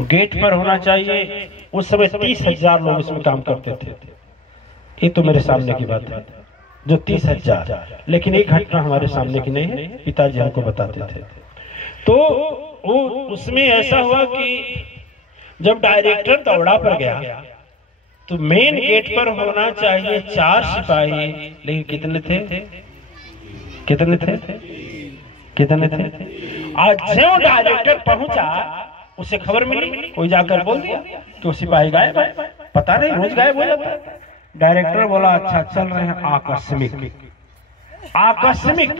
Gate पर होना चाहिए। उस समय 30,000 लोग इसमें काम करते थे। ये तो मेरे सामने की बात है, जो 30,000। लेकिन एक घटना हमारे सामने की नहीं है, पिताजी हमको बताते थे। तो वो उसमें ऐसा हुआ कि जब डायरेक्टर दौड़ा पर गया तो मेन गेट पर होना चाहिए 4 सिपाही, लेकिन कितने थे? कितने थे? कितने थे? आज जो डायरेक्टर पहुंचा उसे खबर मिली, कोई जाकर बोल दिया कि वो सिपाही गायब है। पता नहीं, रोज गायब हो जाता है। डायरेक्टर बोला अच्छा चल रहे हैं आकस्मिक। आकस्मिक।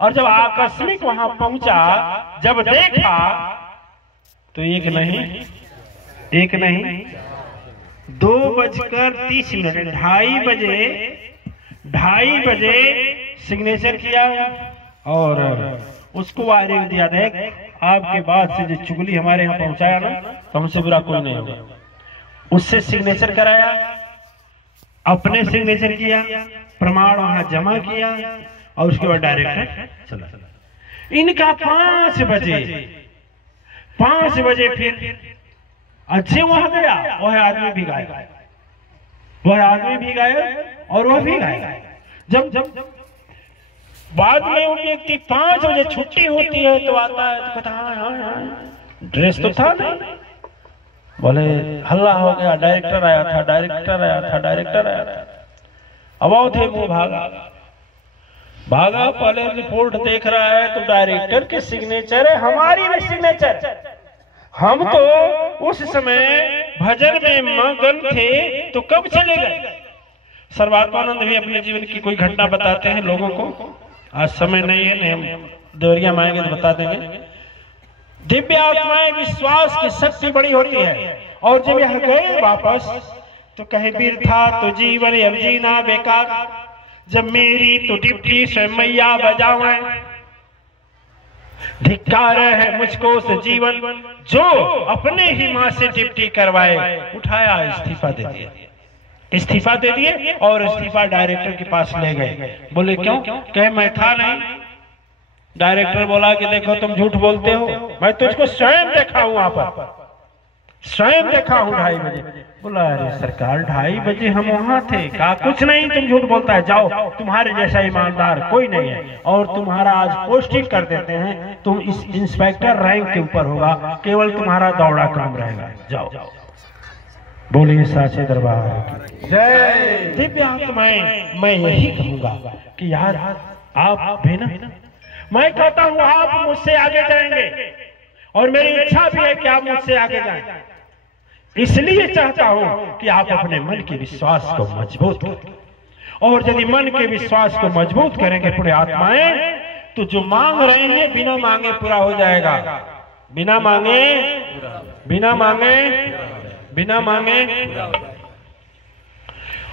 और जब आकस्मिक वहां पहुंचा, जब देखा तो एक नहीं 2:30, 2:30 बजे सिग्नेचर किया और उसको वायरिंग दिया। देख, आपके बाद से जो चुगली हमारे यहाँ पहुंचाया ना, तो हमसे बुरा कोई नहीं होगा। उससे सिग्नेचर कराया, अपने सिग्नेचर किया, प्रमाण वहां जमा किया और उसके बाद डायरेक्टर चला। इनका 5 बजे फिर अच्छे वहां गया, वह आदमी भी गायब, और वह भी गायब। जब बाद में वो व्यक्ति 5 बजे छुट्टी होती है तो आता है, तो कहता हाँ, ड्रेस तो था नहीं। बोले हल्ला हो गया, डायरेक्टर आया था। अब वो थे वो भागा, पहले रिपोर्ट देख रहा है तो डायरेक्टर के सिग्नेचर है, हमारी भी सिग्नेचर। हम तो उस समय भजन में मगन थे, तो कब चले गए? सर्वात्मानंद भी अपने जीवन की कोई घटना बताते हैं लोगों को। आज समय नहीं है, नहीं हम देवरिया में आएंगे तो बता देंगे। दिव्य आत्माएं विश्वास की शक्ति बड़ी होती है, और जब यह गए वापस तो कहे वीर था तो जीवन अब जीना बेकार, जब मेरी तो ड्यूटी स्वयं मैया बजावे, धिक्कार है मुझको से जीवन जो अपने ही मां से ड्यूटी करवाए। उठाया, इस्तीफा दे दिए और इस्तीफा डायरेक्टर के पास ले गए। बोले क्यों? कहे मैं था नहीं। डायरेक्टर बोला कि देखो तुम झूठ बोलते हो, मैं तुझको स्वयं देखा हूं, वहां पर स्वयं देखा हूं 2:30 बजे। बोला अरे सरकार 2:30 बजे हम वहां थे। कहा कुछ नहीं, तुम झूठ बोलता है, जाओ, तुम्हारे जैसा ईमानदार कोई नहीं है और तुम्हारा आज पोस्टिंग कर देते हैं, तुम इस इंस्पेक्टर रैंक के ऊपर होगा, केवल तुम्हारा दौड़ा काम रहेगा, जाओ। बोलिए साचे दरबार की जय। दिव्य आत्माएं, मैं यही कहूंगा कि यार आप भी ना, मैं कहता हूं आप मुझसे आगे जाएंगे और मेरी इच्छा भी है कि आप मुझसे आगे जाएं। इसलिए चाहता हूं कि आप अपने मन के विश्वास को मजबूत करें, और यदि मन के विश्वास को मजबूत करेंगे पूरे आत्माएं, तो जो मांग रहे हैं बिना मांगे पूरा हो जाएगा। बिना मांगे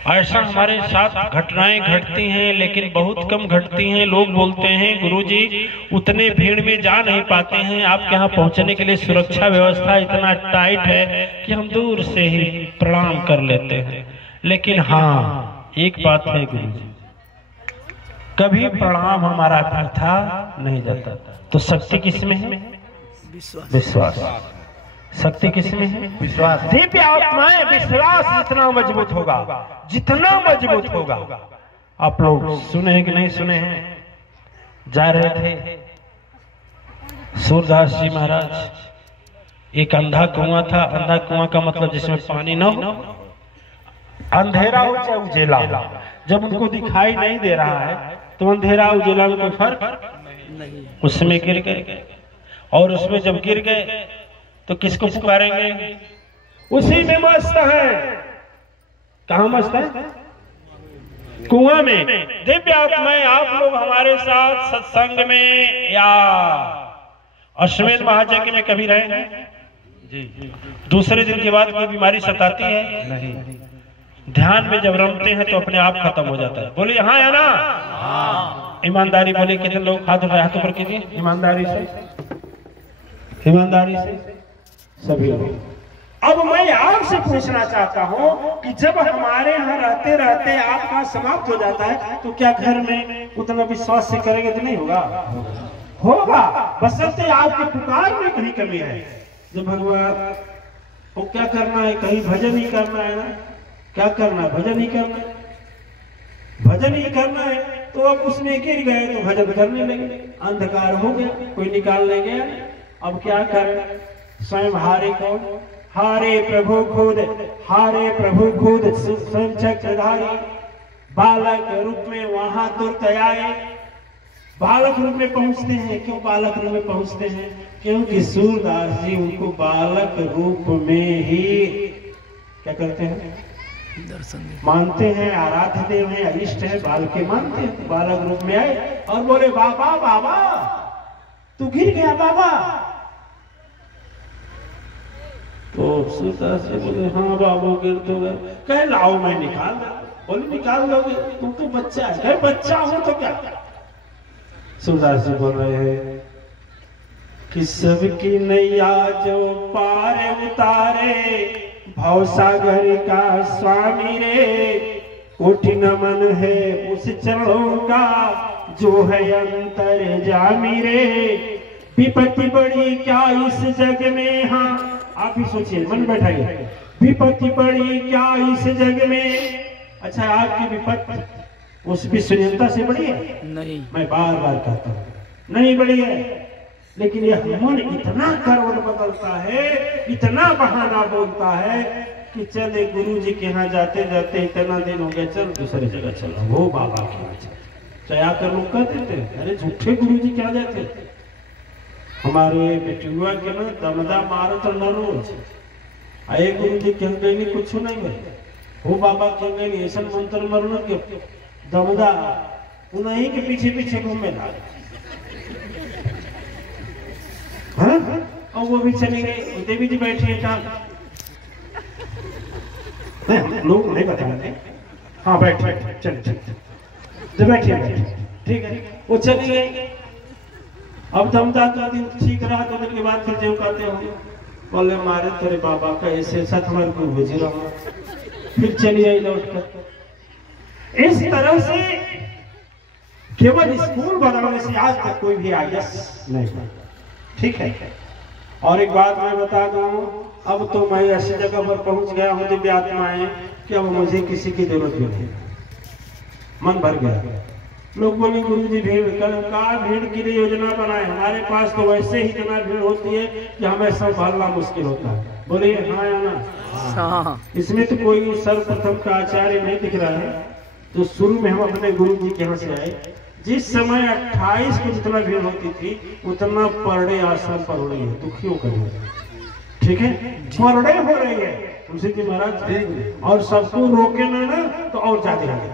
ऐसा हमारे साथ घटनाएं घटती हैं, लेकिन बहुत कम घटती हैं। लोग बोलते हैं गुरुजी उतने भीड़ में जा नहीं पाते हैं, आपके यहाँ पहुंचने के लिए सुरक्षा व्यवस्था इतना टाइट है कि हम दूर से ही प्रणाम कर लेते हैं। लेकिन हाँ, एक बात है गुरुजी, कभी प्रणाम हमारा व्यर्था नहीं जाता। तो शक्ति किसमें है? विश्वास। शक्ति किसमें है? विश्वास। दिव्य आत्माएं विश्वास जितना मजबूत होगा। आप लोग सुने हैं कि नहीं सुने हैं? जा रहे थे सूरदास जी महाराज, एक अंधा कुआं था। अंधा कुआं का मतलब जिसमें पानी न हो, अंधेरा हो चाहे उजेला। जब उनको दिखाई नहीं दे रहा है तो अंधेरा उजेला में कोई फर्क नहीं, उसमें गिर गए। और उसमें जब गिर गए तो किसको पुकारेंगे? उसी में मस्त है। कहां मस्त है? कुआं में। दिव्य आत्माएं, आप लोग हमारे साथ सत्संग में या अश्वमेध महायज्ञ में कभी रहे हैं? जी। दूसरे दिन के बाद कोई बीमारी सताती है? नहीं। ध्यान में जब रमते हैं तो अपने आप खत्म हो जाता है। बोलिए हाँ या ना? हाँ। ईमानदारी बोलिए, कितने लोग हाथ उठाए? हाथों पर कीजिए। ईमानदारी से सभी लोग। अब मैं आपसे पूछना चाहता हूं कि जब हमारे यहाँ रहते रहते आपका समाप्त हो जाता है तो क्या घर में उतना विश्वास से करेंगे तो नहीं होगा? होगा, बशर्ते आपकी पुकार में कहीं कमी है। जब भगवान को क्या करना है, कहीं भजन ही करना है ना, क्या करना है, भजन ही करना है, भजन ही करना है। तो अब उसमें गिर गए तो भजन करने लगे, अंधकार हो गया, कोई निकालने गया। अब क्या करें, स्वयं हारे कौन, हारे प्रभु खुद, हारे प्रभु खुद स्वयं चक्रधारी बालक रूप में वहां तुरंत आए। बालक रूप में पहुंचते हैं, क्यों बालक रूप में पहुंचते हैं, क्योंकि सूरदास जी उनको बालक रूप में ही क्या करते हैं, दर्शन मानते हैं, आराध्य देव हैं, इष्ट है, बाल के मानते हैं। बालक रूप में आए और बोले बाबा बाबा तू गिर गया बाबा। तो सूरदास जी बोले हाँ बाबू गिर तो गए। कहे लाओ मैं निकाल, बोले निकाल लोगे, तुम तो बच्चा है। कहे बच्चा हो तो क्या। सूरदास जी बोल रहे हैं कि सबकी नैया जो पार उतारे, भवसागर का स्वामी रे, कोटि नमन है उस चरणों का जो है अंतर जामी रे। विपत्ति बड़ी क्या इस जग में, हाँ आप ही सोचिए, मन बैठाइए, विपत्ति बड़ी क्या इस जग में। अच्छा आपकी विपत्ति उस विश्वनीयता से बड़ी है? नहीं, मैं बार बार कहता हूँ नहीं बड़ी है। लेकिन यह मन इतना करवट बदलता है, इतना बहाना बोलता है कि चले गुरु जी के यहाँ जाते जाते इतना दिन हो गया, चल दूसरी जगह चलो, वो बाबा के यहाँ चल। आकर लोग कहते थे अरे झूठे गुरु जी क्या जाते। हमारे बेटुआ के ना दमदा मारो तो न रोज आए गुरु जी के गए कुछ नहीं गए, वो बाबा के गए ऐसा मंत्र मरना के दमदा उन्हीं के पीछे पीछे घूमे ला। हाँ? और वो भी चले गए, देवी जी बैठे हैं, लोग नहीं बताते। हाँ बैठे, चल चल जब बैठिए बैठिए, ठीक है। वो चली गई। अब दमदा तो दिन ठीक रहा, 2 दिन के बाद फिर जो कहते हो बोले मारे तेरे बाबा का ऐसे साथ हमारे को भेजी रहा, फिर चली आई लौट कर। इस तरह से केवल स्कूल बनाने से आज तक कोई भी आईएएस नहीं बना, ठीक है। और एक बात मैं बता दूं, अब तो मैं ऐसी जगह पर पहुंच गया हूं दिव्य आत्माएं कि अब मुझे किसी की जरूरत भी नहीं, मन भर गया। लोग बोले गुरु जी भीड़ का भीड़ की लिए योजना बनाए, हमारे पास तो वैसे ही इतना भीड़ होती है कि हमें संभालना मुश्किल होता है। बोले हाँ या ना? इसमें तो कोई सर्वप्रथम का आचार्य नहीं दिख रहा है। तो शुरू में हम अपने गुरु जी के यहाँ से आए, जिस समय 28 को जितना भीड़ होती थी उतना पर डे आश्रम पर हो रही है, दुखियों का, ठीक है, पर डे हो रही है तुलसी जी महाराज। और सबको रोके ना तो और ज्यादा लगे।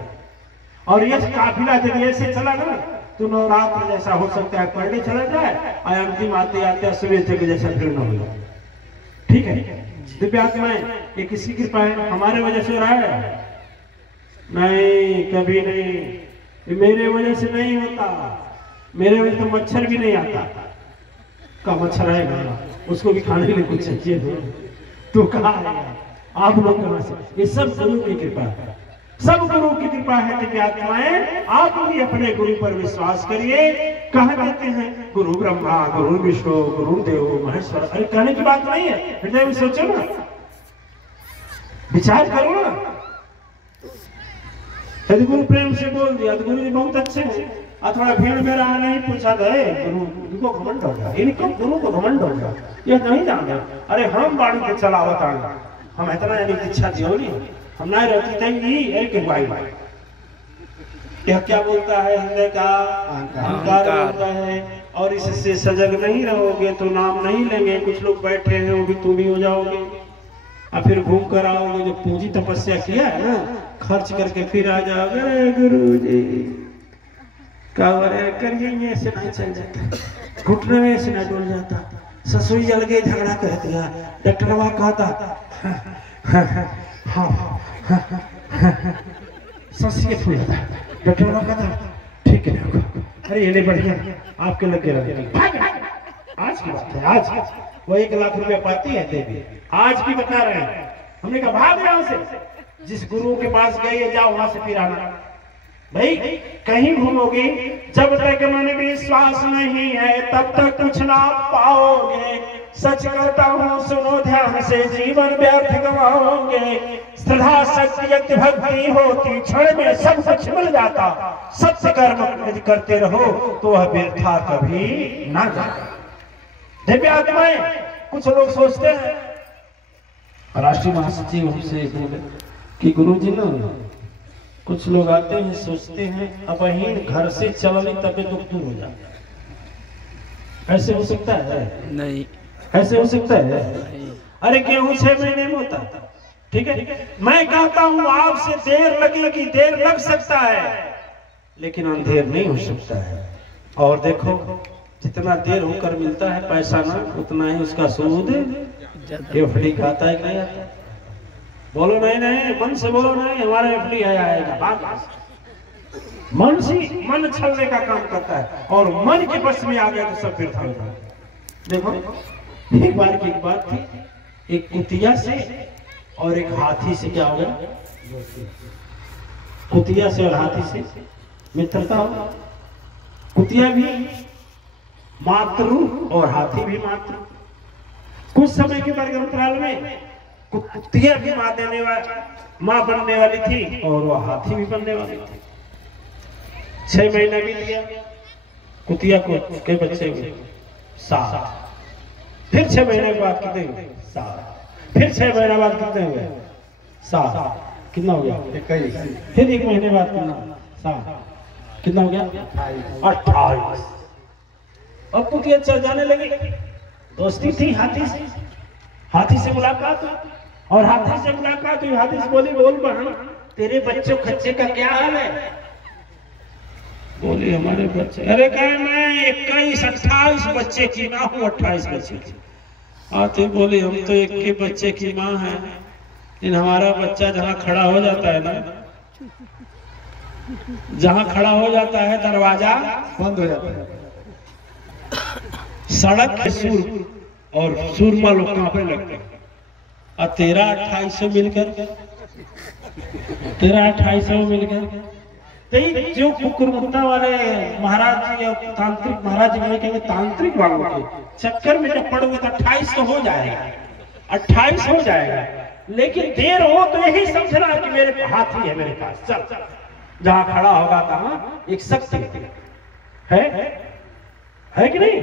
और ये काफिला यदि ऐसे चला ना तो नवरात्र जैसा हो सकता है, पर डे चला जाए और अंतिम आते आते सुबह तक जैसा भीड़ न हो जाए, ठीक है। दिव्यात्माएं ये किसकी कृपा है? हमारे वजह से हो रहा है? नहीं, कभी नहीं, ये मेरे वजह से नहीं होता। मेरे वजह से मच्छर भी नहीं आता। का मच्छर आएगा उसको भी खाने के लिए कुछ चाहिए तो कहा आप लोग कहां से? ये सब गुरु की कृपा है, सब गुरु की कृपा है। दिव्यात्माएं आप भी अपने गुरु पर विश्वास करिए। कहा कहते हैं गुरु ब्रह्मा गुरु विष्णु गुरु देव महेश्वर। अरे कहने की बात नहीं है, हृदय में सोचो ना, विचार करो ना। यदि गुरु प्रेम से बोल दिया तो गुरु जी बहुत अच्छे हैं, अथवा भीड़ में रहा नहीं पूछा गए गुरु को घमंड होगा, इनको गुरु को घमंड होगा, यह नहीं जाने। अरे हम बाड़ी के चलावत आना, हम इतना यानी इच्छा दियो नहीं, हम ना रहती थे भाई यह क्या बोलता है, हृदय का अहंकार बोलता है। और इससे सजग नहीं रहोगे तो नाम नहीं लेंगे। कुछ लोग बैठे हैं वो भी तुम भी हो जाओगे और फिर घूम कर आओगे। जो पूंजी तपस्या किया है ना, खर्च करके फिर आ जाओगे। गुरु जी करिए ऐसे नहीं चल जाता, घुटने में ऐसे नहीं डोल जाता, ससुई जल के झगड़ा कर दिया, डॉक्टरवा कहता ससी फूल जाता, डॉक्टरवा कहता ठीक है। अरे ये बढ़िया आपके लगे रहे। आज की बात है, आज वो 1 लाख रुपया पाती है देवी, आज की बता रहे हैं। हमने कहा भाग यहां से, जिस गुरु के पास गए जाओ वहां से फिर आना। भाई कहीं घूमोगे, जब तक मन में विश्वास नहीं है तब तक कुछ ना पाओगे। सच कहता हूँ सुनो ध्यान से, जीवन व्यर्थ गवाओगे। श्रद्धा शक्ति यज्ञ भक्ति होती, क्षण में सब कुछ मिल जाता। सत्य कर्म यदि करते रहो तो वह व्यर्था कभी ना जाता। दिव्य आत्माएं, कुछ लोग सोचते हैं, राष्ट्रीय महासचिव हमसे बोले कि गुरुजी ना, कुछ लोग आते हैं सोचते हैं अब ही घर से चलनी तबे दुख दूर हो जाए। ऐसे हो सकता है? नहीं। ऐसे हो सकता है? नहीं। अरे गेहूं 6 महीने में होता, ठीक है। मैं कहता हूं आपसे देर लगेगी, देर लग सकता है, लेकिन अंधेर नहीं हो सकता है। और देखो जितना देर होकर मिलता है पैसा ना, उतना ही उसका सूद एफडी खाता है। नहीं आता? बोलो नहीं नहीं, मन से बोलो नहीं, हमारा एफडी आएगा। मन से, मन छलने का काम करता है और मन के बस में आ गया तो सब व्यर्थ हो जाता है। देखो एक बार की एक बात थी, एक कुतिया से और एक हाथी से क्या हो गया? कुतिया से और हाथी से मित्रता हो। कुतिया भी मातृ और हाथी भी मातृ। कुछ समय के बाद अंतराल में कुतिया भी माँ बनने वाली थी और वह हाथी भी बनने वाली थी। 6 महीना बीत गया, कुतिया को कई बच्चे हुए? 7। फिर 6 महीने के बाद कितने हुए? 7। फिर 6 महीने बाद कितने हुए? 7। कितना हो गया? 21। फिर 1 महीने बाद कितना? 7। कितना हो गया? 28। अब कुतिया चल जाने लगी। दोस्ती थी हाथी से, हाथी से मुलाकात, और हाथी से मुलाकात हुई। हाथी से बोली, बोल बहन तेरे बच्चों खच्चे का क्या हाल है? बोले हमारे बच्चे, अरे कहे मैं 21-28 बच्चे की माँ हूँ। 28 बच्चे की आते। बोले हम तो एक के बच्चे की माँ है, लेकिन हमारा बच्चा जहाँ खड़ा हो जाता है ना, जहाँ खड़ा हो जाता है दरवाजा बंद हो जाता है। सड़क के सुर और सुरमा लोग कांपने लगते हैं। और 13-28 मिलकर, 13-28 मिलकर जो कुकुरमुत्ता वाले महाराज जी और तांत्रिक महाराज जी कहेंगे तांत्रिक वालों के चक्कर में जब पड़ोगे तो 28 तो हो जाएगा, 28 हो जाएगा। लेकिन देर हो तो यही समझना कि मेरे हाथी है मेरे पास, चल जहां खड़ा होगा तहां एक शक्ति है कि नहीं?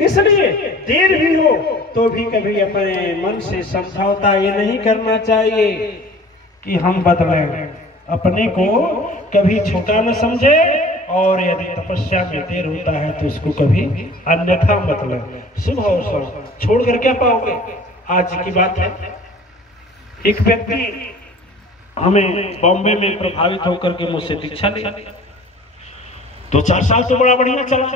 इसलिए देर भी हो तो भी कभी अपने मन से समझौता ये नहीं करना चाहिए कि हम बदलें। अपने को कभी छोटा न समझे, और यदि तपस्या में देर होता है तो उसको कभी अन्यथा मतलब शुभ अवसर छोड़कर क्या पाओगे? आज की बात है, एक व्यक्ति हमें बॉम्बे में प्रभावित होकर के मुझसे दीक्षा ली। 2-4 साल तो बड़ा बढ़िया चला,